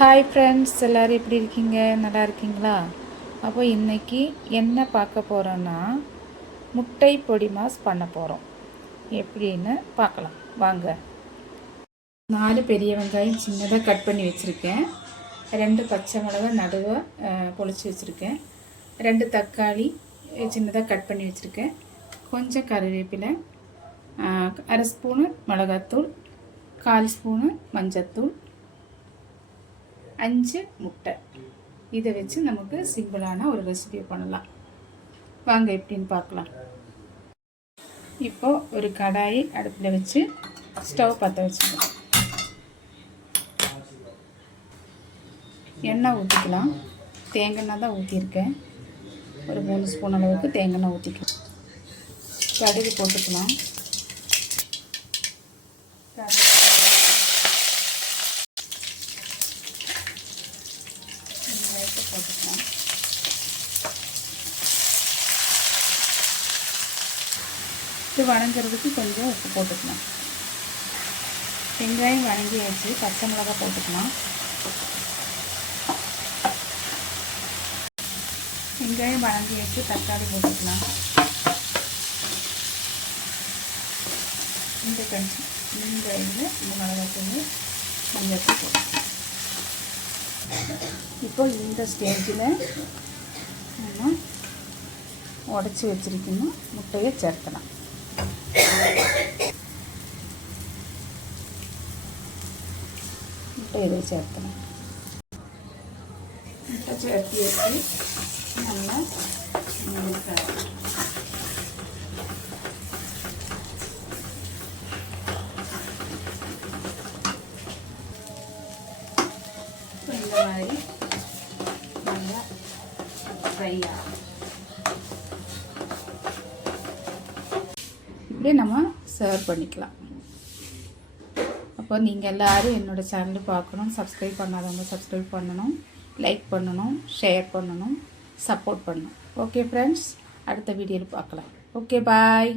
Hi friends, எல்லோரும் எப்படி இருக்கீங்க? நல்லா இருக்கீங்களா? அப்போ இன்றைக்கி என்ன பார்க்க போகிறோன்னா முட்டை பொடி மாஸ் பண்ண போகிறோம். எப்படின்னு பார்க்கலாம் வாங்க. 4 பெரிய வெங்காயம் சின்னதாக கட் பண்ணி வச்சுருக்கேன். 2 பச்சை மிளகா நடுவை பொளிச்சு வச்சுருக்கேன். 2 தக்காளி சின்னதாக கட் பண்ணி வச்சுருக்கேன். கொஞ்சம் கருவேப்பிலை, 1/2 ஸ்பூனு மிளகாத்தூள், 1/4 ஸ்பூனு மஞ்சத்தூள், 5 முட்டை. இதை வச்சு நமக்கு சிம்பிளான ஒரு ரெசிபி பண்ணலாம். வாங்க எப்படின்னு பார்க்கலாம். இப்போது ஒரு கடாயை அடுப்பில் வச்சு ஸ்டவ் பற்ற வச்சுக்கலாம். எண்ணெய் ஊற்றிக்கலாம். தேங்காய் தான் ஊற்றிருக்கேன். ஒரு 3 ஸ்பூன் அளவுக்கு தேங்காய் ஊற்றிக்கலாம். கடுகு போட்டுக்கலாம். போட்டுக்கலாம். இது வணங்குறதுக்கு கொஞ்சம் உப்பு போட்டுக்கலாம். வெங்காயம் வணங்கி வச்சு பச்சை மிளகாய் போட்டுக்கலாம். வெங்காயம் வணங்கி வச்சு தக்காளி போட்டுக்கலாம். இந்த மிளகாத்தூள் மஞ்சள் போட்டுக்கலாம். இப்போ இந்த ஸ்டேஜில் நம்ம உடச்சி வச்சுருக்கணும் முட்டையை சேர்க்கலாம். முட்டையை சேர்க்கலாம். முட்டை சேர்த்து வச்சு நல்லா இந்த மாதிரி நல்லா ஃப்ரை ஆகும். இப்படியே நம்ம சர்வ் பண்ணிக்கலாம். அப்போ நீங்கள் எல்லோரும் என்னோடய சேனல் பார்க்கணும். சப்ஸ்கிரைப் பண்ணாதவங்க சப்ஸ்கிரைப் பண்ணணும், லைக் பண்ணணும், ஷேர் பண்ணணும், சப்போர்ட் பண்ணணும். ஓகே ஃப்ரெண்ட்ஸ், அடுத்த வீடியோவில் பார்க்கலாம். Okay bye.